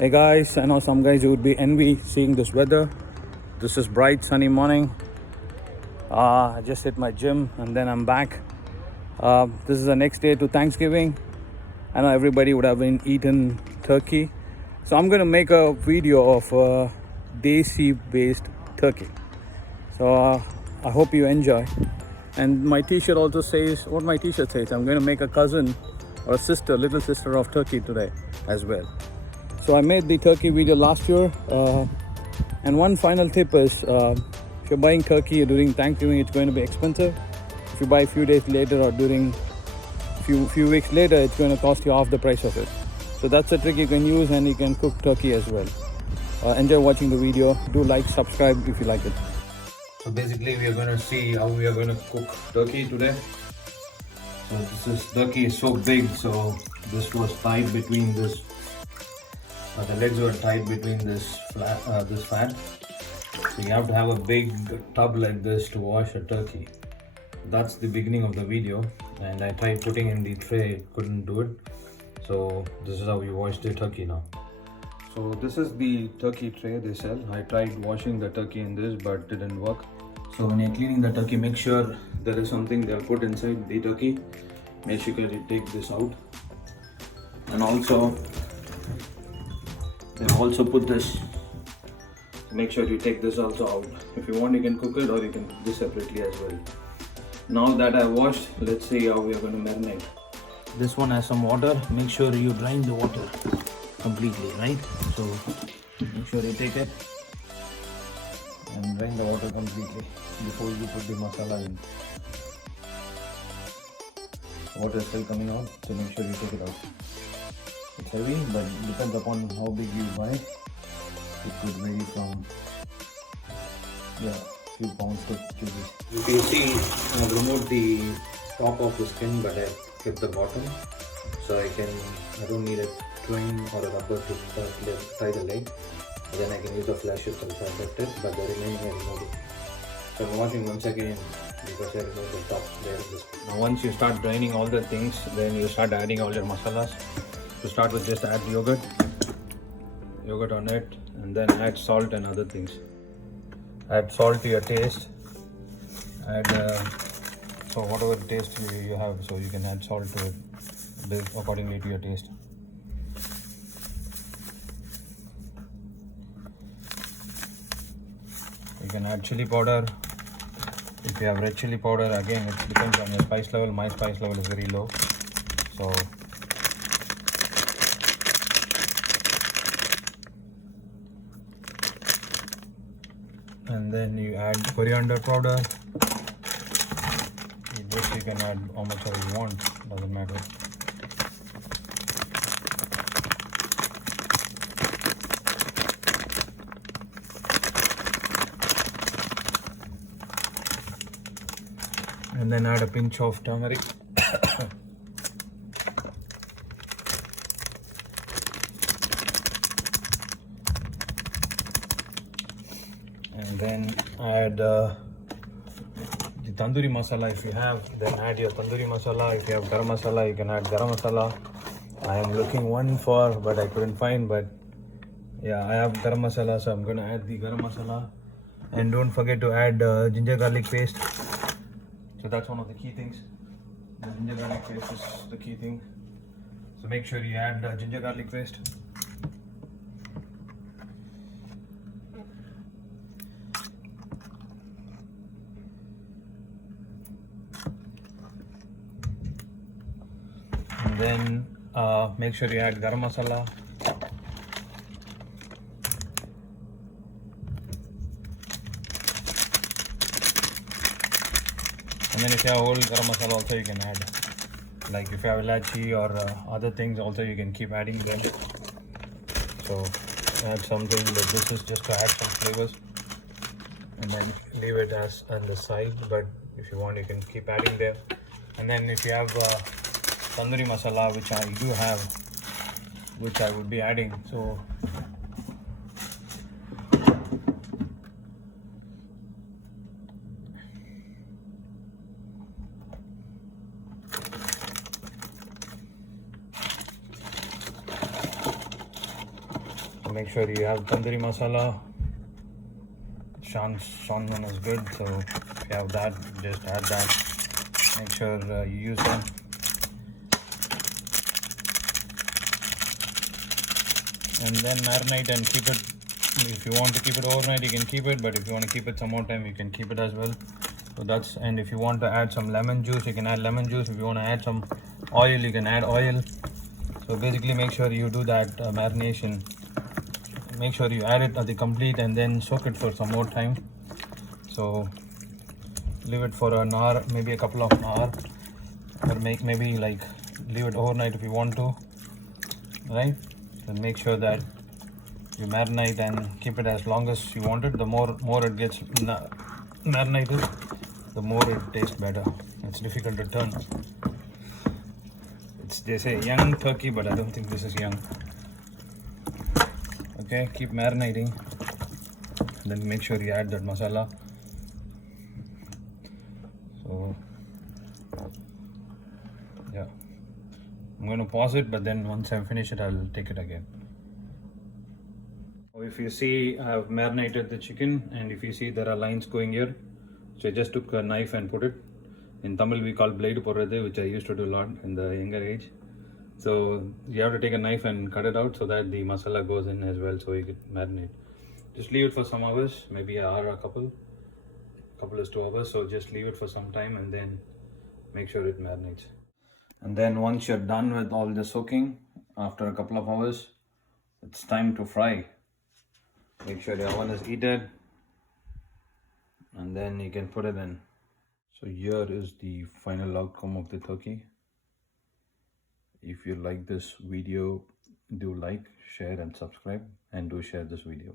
Hey guys, I know some guys would be envy seeing this weather. This is bright sunny morning. I just hit my gym and then I'm back. This is the next day to Thanksgiving. I know everybody would have been eaten turkey. So I'm going to make a video of desi based turkey. So I hope you enjoy. And my t-shirt also says, what my t-shirt says, I'm going to make a cousin or a sister, little sister of turkey today as well. So I made the turkey video last year, and one final tip is if you're buying turkey during Thanksgiving, it's going to be expensive. If you buy a few days later or during few weeks later, it's going to cost you half the price of it. So that's a trick you can use, and you can cook turkey as well. Enjoy watching the video. Do like, subscribe if you like it. So basically we are going to see how we are going to cook turkey today. So this turkey is so big, so this was tied between this. The legs were tied between this fat. So you have to have a big tub like this to wash a turkey. That's the beginning of the video, and I tried putting in the tray, couldn't do it. So this is how you wash the turkey now. So this is the turkey tray they sell. I tried washing the turkey in this but didn't work. So when you're cleaning the turkey, make sure there is something they'll put inside the turkey. Make sure you take this out. And also they also put this. Make sure you take this also out. If you want, you can cook it or you can do this separately as well. Now that I washed, let's see how we are going to marinate. This one has some water. Make sure you drain the water completely, right? So make sure you take it and drain the water completely before you put the masala in. Water is still coming out, so make sure you take it out. It's heavy, but it depends upon how big you buy. It could vary from few pounds to kgs. You can see I've removed the top of the skin, but I kept the bottom, so I don't need a twine or a rubber to tie the leg. Then I can use a flash itself to protect it, but the remaining I remove it. So I'm washing once again because I removed the top there. Now once you start draining all the things, then you start adding all your masalas. To start with, just add yogurt on it, and then add salt and other things. Add salt to your taste. Add so whatever taste you have, so you can add salt to it accordingly to your taste. You can add chili powder. If you have red chili powder, again it depends on your spice level. My spice level is very low, so and then you add coriander powder. This you can add how much you want, doesn't matter. And then add a pinch of turmeric. And then add the tandoori masala if you have, then add your tandoori masala. If you have garam masala, you can add garam masala. I am looking one for, but I couldn't find, but yeah, I have garam masala, so I'm going to add the garam masala. And don't forget to add ginger garlic paste. So that's one of the key things. The ginger garlic paste is the key thing. So make sure you add ginger garlic paste. And then make sure you add garam masala. And then if you have whole garam masala also you can add. Like if you have ilachi or other things also, you can keep adding them. So add something, but this is just to add some flavors. And then leave it as on the side, but if you want you can keep adding there. And then if you have tandoori masala, which I do have, which I would be adding. So Make sure you have tandoori masala. Shannon is good, so if you have that, just add that. Make sure you use that. And then marinate and keep it. If you want to keep it overnight, you can keep it, but if you want to keep it some more time, you can keep it as well. So that's, and if you want to add some lemon juice, you can add lemon juice. If you want to add some oil, you can add oil. So basically make sure you do that marination. Make sure you add it at the complete and then soak it for some more time. So leave it for an hour, maybe a couple of hours, or maybe like leave it overnight if you want to, right? So make sure that you marinate and keep it as long as you want it. The more it gets marinated, the more it tastes better. It's difficult to turn. They say young turkey, but I don't think this is young. Okay, keep marinating. Then make sure you add that masala. So yeah, I'm going to pause it, but then once I finish it, I'll take it again. If you see, I've marinated the chicken, and if you see there are lines going here, so I just took a knife and put it. In Tamil we call blade porrade, which I used to do a lot in the younger age. So you have to take a knife and cut it out so that the masala goes in as well, so you can marinate. Just leave it for some hours, maybe an hour or a couple is 2 hours. So just leave it for some time and then make sure it marinates. And then once you're done with all the soaking, after a couple of hours, it's time to fry. Make sure your oven is heated, and then you can put it in. So here is the final outcome of the turkey. If you like this video, do like, share and subscribe, and do share this video.